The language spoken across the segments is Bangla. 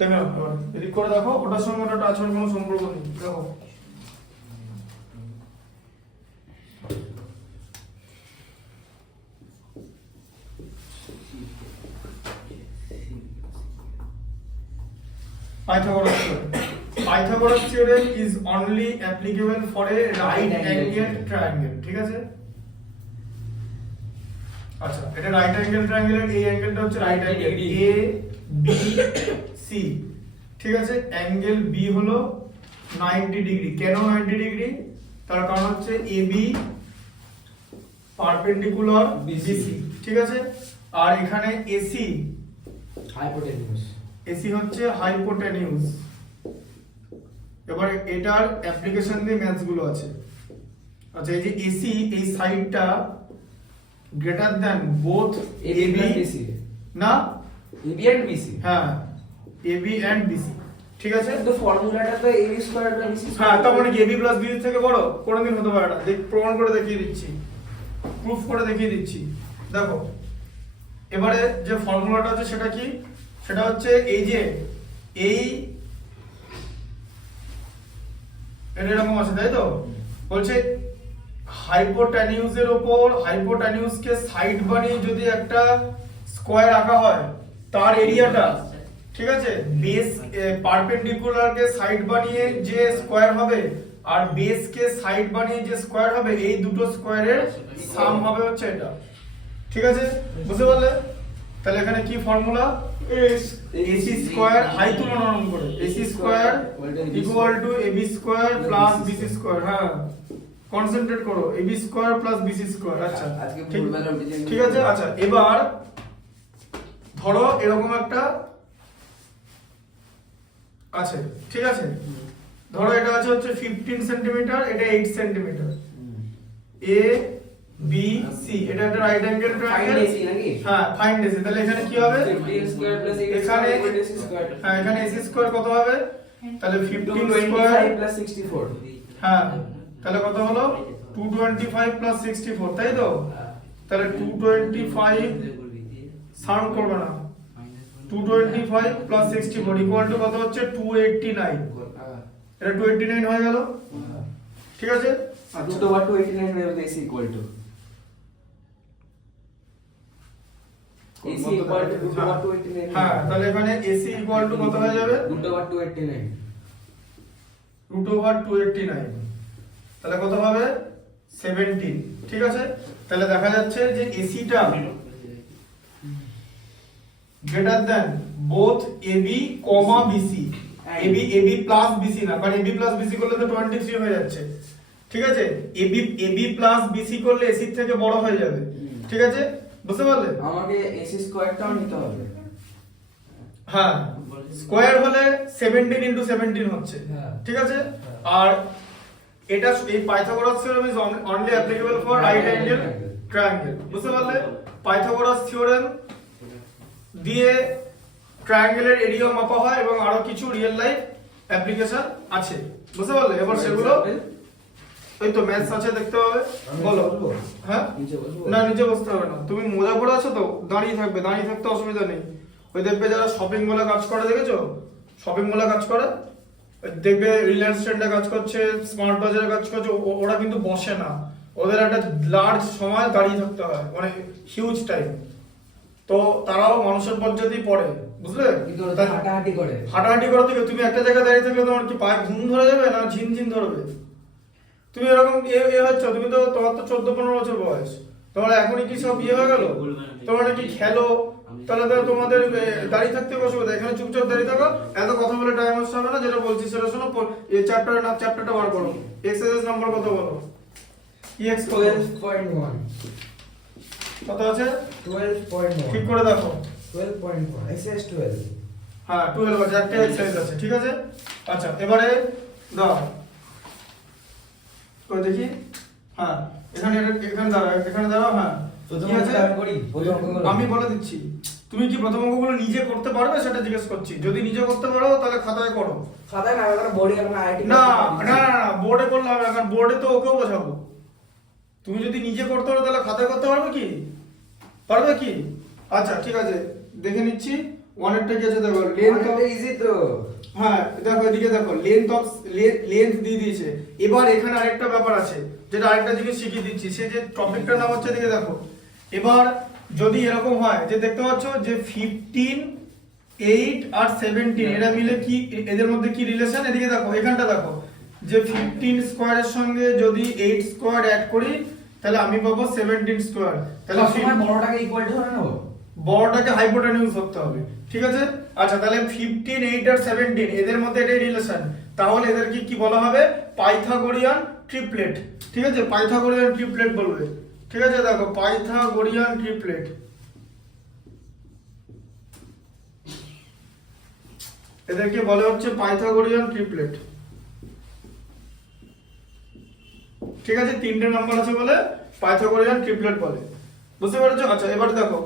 দেখো এবার এদিক করে দেখো, ওটার সঙ্গে ওটা টাচ হওয়ার কোনো সম্পর্ক নেই। দেখো Pythagoras theorem is only applicable for a right angled triangle, ঠিক আছে? আচ্ছা, এটা রাইট অ্যাঙ্গেল ট্রায়াঙ্গেলের এই অ্যাঙ্গেলটা হচ্ছে right angle A B C, ঠিক আছে? অ্যাঙ্গেল বি হলো 90 ডিগ্রি। কেন 90 ডিগ্রি? তার কারণ হচ্ছে এবি পারপেন্ডিকুলার বিসি, ঠিক আছে? আর এখানে এসি হাইপোটেনিউস, এসি হচ্ছে হাইপোটেনিউস। এবার এটার অ্যাপ্লিকেশন দিয়ে ম্যাথস গুলো আছে। আচ্ছা, এই যে এসি এই সাইডটা greater than both AB AB BC, না এবি এন্ড বিসি। হ্যাঁ, এবি এন্ড বিসি, ঠিক আছে? তো ফর্মুলাটা তো এবি স্কয়ার প্লাস বিসি। হ্যাঁ, তার মানে কি এবি প্লাস বিসি থেকে বড় কোনদিন হতে পারে না। দেখ, প্রমাণ করে দেখিয়ে দিচ্ছি, প্রুফ করে দেখিয়ে দিচ্ছি। দেখো এবারে যে ফর্মুলাটা আছে সেটা কি? সেটা হচ্ছে এই যে এই এরকম আছে, তাই তো? বলছে হাইপোটেনিউসের উপর হাইপোটেনিউসকে সাইড বানিয়ে যদি একটা স্কয়ার আঁকা হয়, তার এরিয়াটা, ঠিক আছে, বেস পারপেন্ডিকুলারকে সাইড বানিয়ে যে স্কয়ার হবে আর বেসকে সাইড বানিয়ে যে স্কয়ার হবে, এই দুটো স্কয়ারের সাম হবে হচ্ছে এটা, ঠিক আছে? বুঝতে পারলে? তাহলে এখানে কি ফর্মুলা? AC স্কয়ার হাই তুলনা করে AC square equal two AB square plus BC square. হ্যাঁ, কনসেন্ট্রেট করো, AB square plus BC square. আচ্ছা, আজকে ভুলভাল ঠিক আছে। আচ্ছা, এবার ধরো এরকম একটা আছে, ঠিক আছে? ধরো এটা আছে হচ্ছে 15 সেন্টিমিটার, এটা 8 সেন্টিমিটার। এ বি সি, এটা একটা right angle triangle. Find AC নাকি? হ্যাঁ, ফাইন্ড এসি। তাহলে এখানে কি হবে? 15 স্কয়ার প্লাস এখানে এসি স্কয়ার। হ্যাঁ, এখানে এসি স্কয়ার কত হবে? তাহলে 15 স্কয়ার 25 প্লাস 64। হ্যাঁ, তাহলে কত হলো? 225 প্লাস 64, তাই তো? তাহলে 225 সাউন্ড করবে না, 225 প্লাস 64 ইকুয়াল টু কত হচ্ছে? 289। এটা 289 হয়ে গেল, ঠিক আছে? আর রুট ওভার 289 হয়ে যাবে AC equal to AC equal to root over 289। হ্যাঁ, তাহলে এখানে এসি ইকুয়াল টু কত হয়ে যাবে? Root over 289। রুট ওভার 289, তাহলে কত হবে? 17, ঠিক আছে? তাহলে দেখা যাচ্ছে যে এসিটা গ্রেটার দ্যান বোথ এবি কমা বিসি। এবি প্লাস বিসি না, কারণ এবি প্লাস বিসি করলে তো 23 হয়ে যাচ্ছে, ঠিক আছে? এবি প্লাস বিসি করলে এসি থেকে বড় হয়ে যাবে, ঠিক আছে? বুঝতে পারলে? আমাকে এসি স্কয়ারটাও নিতে হবে। হ্যাঁ, স্কয়ার হলে 17 ইনটু 17 হচ্ছে, হ্যাঁ। ঠিক আছে? আর এটা এই Pythagoras theorem is only applicable for right angle triangle. বুঝতে পারলে? পাইথাগোরাস থিওরেম দিয়ে ট্রায়াঙ্গেলের এরিয়া মাপা হয় এবং আরো কিছু রিয়েল লাইফ অ্যাপ্লিকেশন আছে। বুঝতে পারলে? এবার সেগুলো ওই তো ম্যাথস আছে, দেখতে হবে। বলো। হ্যাঁ, নিচে বসবো? না, নিচে বসতে হবে না। তুমি মোজা পরে আছো তো, দাঁড়িয়ে থাকবে, দাঁড়িয়ে থাকতে অসুবিধা নেই। ওই দেখবে যারা শপিং মলে কাজ করে, দেখেছো? শপিং মলে কাজ করে, ওই দেখবে রিলায়েন্স ট্রেন্ডে কাজ করছে, স্মার্ট বাজারে কাজ করছে, ওরা কিন্তু বসে না, ওদের একটা লার্জ সময় দাঁড়িয়ে থাকতে হয়, মানে হিউজ টাইম। তো তারাও মানুষের পর্যায়েই পড়ে, বুঝলে? কিন্তু ওরা হাঁটাহাঁটি করে। হাঁটাহাঁটি করো থেকে তুমি একটা জায়গায় দাঁড়িয়ে থাকলে তোমার কি পায়ে ঘুম ধরে যাবে না ঝিনঝিন ধরবে? তুমি এরকম হচ্ছে, তুমি তো তোমার তো 14-15 বছর বয়স, তোমার এখনই কি সব ইয়ে হয়ে গেল? তোমরা কি খেলো? তাহলে তো তোমাদের দাঁড়িয়ে থাকতে অসুবিধা। এখানে চুপচাপ দাঁড়িয়ে থাকো, এত কথা বলে টাইম ওয়েস্ট হবে না। যেটা বলছি সেটা শোনো, এই চ্যাপ্টারটা বার করো। এক্সারসাইজ নাম্বার কত বলো? ex 12.1 কত আছে? 12.1 ঠিক করে দেখো। 12.1 এক্সারসাইজ 12। হ্যাঁ, 12 আছে, একটা এক্সারসাইজ আছে, ঠিক আছে? আচ্ছা, এবারে দাও তো দেখি। হ্যাঁ, এখানে দাঁড়াও। হ্যাঁ, কি আছে? আমি বলে দিচ্ছি। তুমি কি প্রথম অঙ্কগুলো নিজে করতে পারবে সেটা জিজ্ঞেস করছি। যদি নিজে করতে পারো তাহলে খাতায় করো। খাতায় না, আমরা বোর্ডে আমরা আইটি না না না, বোর্ডে করলে হবে না, কারণ বোর্ডে তো ওকেও বোঝাবো। তুমি যদি নিজে করতে পারো তাহলে খাতায় করতে পারবে কি? পারবে কি? আচ্ছা, ঠিক আছে, দেখে নিচ্ছি। ওয়ানেরটা কি আছে দেখো লেন্থ অফ ইজি তো। হ্যাঁ দেখো এদিকে দেখো লেন্থ দিয়ে দিয়েছে। এবার এখানে আরেকটা ব্যাপার আছে, যেটা আরেকটা জিনিস শিখিয়ে দিচ্ছি, সেই যে টপিকটার নাম হচ্ছে এদিকে দেখো। এবার যদি এরকম হয় যে দেখতে পাচ্ছ যে 15, 8 আর 17 এরা মিলে কি এদের মধ্যে কি রিলেশন, এদিকে দেখো এখানটা দেখো যে 15 স্কয়ারের সঙ্গে যদি 8 স্কয়ার অ্যাড করি তাহলে আমি পাবো 17 স্কয়ার। তাহলে সবসময় বড়টাকে ইকুয়াল টু ধরে নেব, বড়টাকে হাইপোটেনিউজ ধরতে হবে, ঠিক আছে? আচ্ছা তাহলে 15, 8 আর 17 এদের মধ্যে এটাই রিলেশন, তাহলে এদেরকে কি বলা হবে? পাইথাগোরিয়ান ট্রিপলেট, ঠিক আছে? পাইথাগোরিয়ান ট্রিপলেট বলবে, ঠিক আছে? দেখো পাইথাগোরিয়ান ট্রিপলেট, এদেরকে বলা হচ্ছে পাইথাগোরিয়ান ট্রিপলেট, ঠিক আছে? তিনটে নাম্বার আছে বলে পাইথাগোরিয়ান ট্রিপলেট বলে, বুঝতে পেরেছো? আচ্ছা এবার দেখো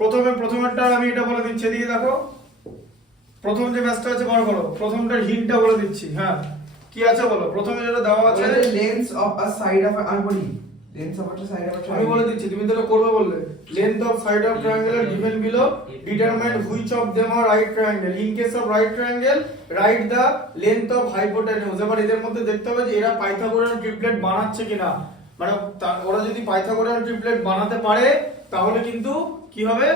প্রথমেরটা আমি এটা বলে দিচ্ছি, এদিকে দেখো প্রথম যে ম্যাচটা আছে বার করো, প্রথমটার হিন্টটা বলে দিচ্ছি। হ্যাঁ কি আছে বলো, প্রথমে যেটা দেওয়া আছে length of a side of আমি বলি length of a side of আমি বলে দিচ্ছি, তুমি তো করবে বললে। Length of side of triangle given below, determine which of them are right triangle, in case of right triangle write the length of hypotenuse. এবার এদের মধ্যে দেখতে হবে যে এরা পাইথাগোরিয়ান ট্রিপলেট বানাচ্ছে কিনা, মানে ওরা যদি পাইথাগোরিয়ান ট্রিপলেট বানাতে পারে তাহলে কিন্তু কি হবে?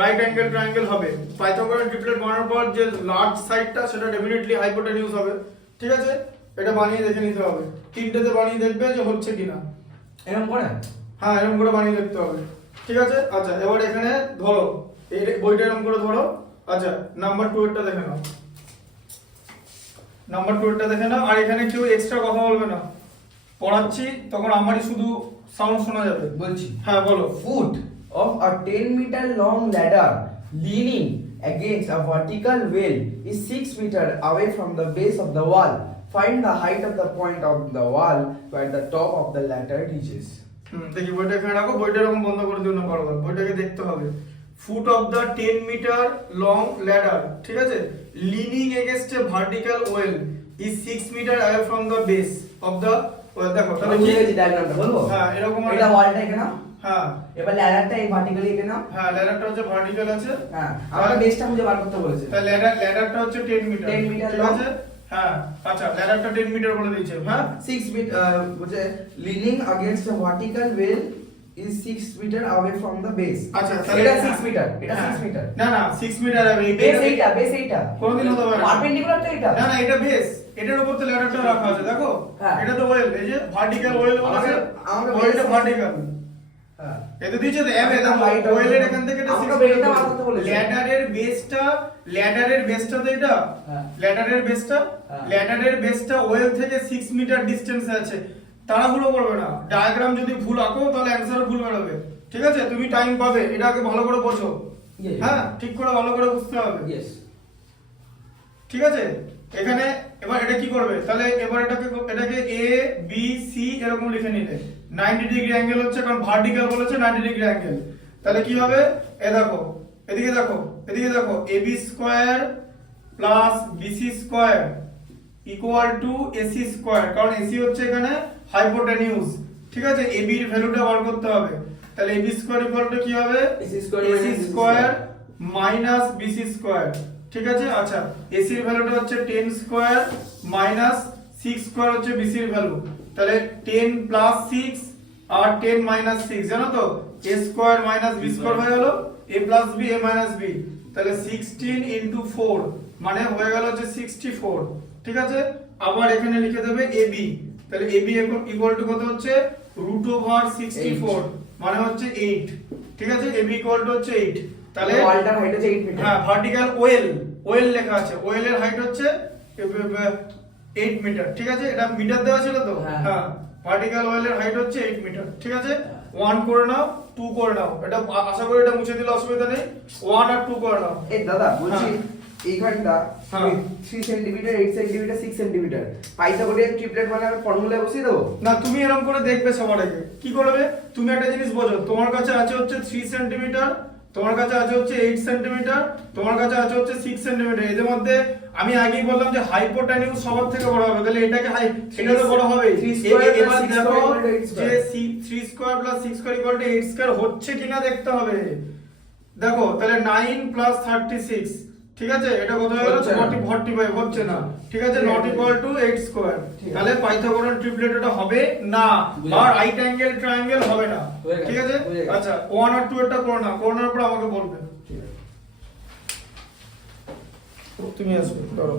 রাইট অ্যাঙ্গেল ট্রায়াঙ্গেল হবে। পাইথাগোরিয়ান ট্রিপলেট বানানোর পর যে লার্জ সাইডটা সেটা ডেফিনেটলি হাইপোটেনিউজ হবে, ঠিক আছে? এটা বানিয়ে দেখে নিতে হবে, তিনটেতে বানিয়ে দেখবে যে হচ্ছে কিনা। এরকম করে হ্যাঁ এরকম করে বানিয়ে দেখতে হবে, ঠিক আছে? আচ্ছা এবার এখানে ধরো এই বইটা এরকম করে ধরো। আচ্ছা নাম্বার 2 এরটা দেখে নাও, নাম্বার 2 এরটা দেখে নাও। আর এখানে কেউ এক্সট্রা কথা বলবে না, পড়াচ্ছি তখন আমারই শুধু সাউন্ড শোনা যাবে। বলছি হ্যাঁ বলো। foot of a 10-meter long ladder leaning against a vertical well is 6 meter away from the base of the wall. Find the height of the point of the wall where the top of the ladder reaches. দেখি বইটা এখানে রাখো, বইটা এরকম বন্ধ করে দিও না বারবার, বইটাকে দেখতে হবে। Foot of the 10 metre long ladder, ঠিক আছে? Leaning against a vertical wall is 6 metre away from the base of the wall. দেখো তাহলে আমি কি বুঝে গেছি ডায়াগ্রামটা বলবো। হ্যাঁ এরকম এটা ওয়ালটা এখানে নাও, হ্যাঁ এবার ল্যাডারটা এই ভার্টিক্যালি এখানে নাও। হ্যাঁ ল্যাডারটা হচ্ছে ভার্টিক্যাল আছে। হ্যাঁ আমরা বেসটা খুঁজে বার করতে বলেছে। তাহলে ল্যাডারটা হচ্ছে 10 মিটার, 10 মিটার ঠিক আছে? হ্যাঁ আচ্ছা ল্যাডারটা 10 মিটার বলে দিয়েছে। হ্যাঁ 6 মিটার বলছে leaning against a vertical well is 6 meter away from the base. আচ্ছা এটা 6 মিটার, এটা 6 মিটার। না না 6 মিটার হবে। বেস এইটা কোনদিন হতে পারে না। পারপেন্ডিকুলার তো এটা। না না এটা বেস, এটার উপর তো ল্যাডারটা রাখা আছে দেখো। হ্যাঁ। এটা তো ওয়েল, এই যে ভার্টিক্যাল ওয়েল বলেছে, আমাকে ওয়েলটা ভার্টিক্যাল। হ্যাঁ এটা দিয়েছে তো এম এটা height of ওয়েলের the- এখান থেকে এটা আমাকে 6 বেলটা মিটার বার করতে বলেছে। ল্যাডারের বেসটা তো এটা। হ্যাঁ। ল্যাডারের বেসটা হ্যাঁ। ল্যাডারের বেসটা ওয়েল থেকে 6 মিটার ডিসটেন্সে আছে। তাড়াহুড়ো করবে না, ডায়াগ্রাম যদি ভুল আঁকো তাহলে অ্যানসার ভুল বেরোবে, ঠিক আছে? তুমি টাইম পাবে, এটা আগে ভালো করে বোঝো। Yes. হ্যাঁ ঠিক করে ভালো করে বুঝতে হবে, ইয়েস। ঠিক আছে? এখানে এবার এটা কি করবে? তাহলে এবার এটাকে এ বি সি এরকম লিখে নিলে 90 ডিগ্রি অ্যাঙ্গেল হচ্ছে, কারণ ভার্টিক্যাল বলেছে 90 ডিগ্রি অ্যাঙ্গেল। তাহলে কি হবে? দেখো এদিকে দেখো, এদিকে দেখো AB square plus BC square equal to AC square, কারণ এসি হচ্ছে এখানে হাইপোটেনিউজ, ঠিক আছে? এবি এর ভ্যালুটা বার করতে হবে। তাহলে এবি স্কয়ার ইকুয়াল টু কি হবে? AC square AC square minus BC square, ঠিক আছে? আচ্ছা এসি এর ভ্যালুটা হচ্ছে 10 স্কয়ার মাইনাস 6 স্কয়ার হচ্ছে বিসি এর ভ্যালু। তাহলে 10 প্লাস 6 আর 10 মাইনাস 6, জানো তো a square minus b square হয়ে গেল a plus b a minus b। তাহলে 16 ইনটু 4 মানে হয়ে গেল হচ্ছে 64, ঠিক আছে? আবার এখানে লিখে দেবে ab, তাহলে ab ইকুয়াল টু কত হচ্ছে? রুট ওভার 64 মানে হচ্ছে 8, ঠিক আছে? ab ইকুয়াল টু হচ্ছে 8। তাহলে ওয়ালটার হাইট হচ্ছে 8 মিটার। হ্যাঁ ভার্টিক্যাল ওয়েল লেখা আছে, ওয়েলের হাইট হচ্ছে 8 মিটার, ঠিক আছে? এটা মিটার দেওয়া ছিল তো। হ্যাঁ। হ্যাঁ ভার্টিক্যাল ওয়েলের হাইট হচ্ছে 8 মিটার, ঠিক আছে? 1 করে নাও, 2 করে নাও, এটা আশা করি এটা মুছে দিলে অসুবিধা নেই। 1 আর 2 করে নাও। এই দাদা বলছি হ্যাঁ। এইখানটা হ্যাঁ। 3 সেন্টিমিটার 8 সেন্টিমিটার 6 সেন্টিমিটার পাইথাগোরিয়ান ট্রিপলেট মানে আমি ফর্মুলায় বসিয়ে দেবো। না তুমি এরকম করে দেখবে সবার আগে কি করবে, তুমি একটা জিনিস বোঝো, তোমার কাছে আছে হচ্ছে 3 সেন্টিমিটার, তোমার কাছে আছে হচ্ছে 8 সেন্টিমিটার, তোমার কাছে আছে হচ্ছে 6 সেন্টিমিটার। এদের মধ্যে আমি আগেই বললাম যে হাইপোটেনিউজ সবার থেকে বড় হবে, তাহলে এটাকে এটা তো বড় হবে। 3 স্কয়ার এবার প্লাস 6 দেখো স্কয়ার ইকুয়াল টু 8 যে square. 3 square plus 6 square equal two 8 square হচ্ছে কিনা দেখতে হবে। দেখো তাহলে 9 প্লাস 36, ঠিক আছে, এটা কত হয়ে গেল? হচ্ছে না। 45 হচ্ছে না, ঠিক আছে, নট ইকুয়াল টু 8 স্কয়ার। ঠিক আছে। তাহলে পাইথাগোরাস ট্রিপলেট এটা হবে না, বুঝলাম। আর রাইট অ্যাঙ্গেল ট্রায়াঙ্গেল হবে না, হয়ে গেছে, ঠিক আছে। হয়ে গেছে। আচ্ছা 1 আর 2 এরটা করো না, করোনার পর আমাকে বলবে। ঠিক আছে। তুমি আসবে, ধরো।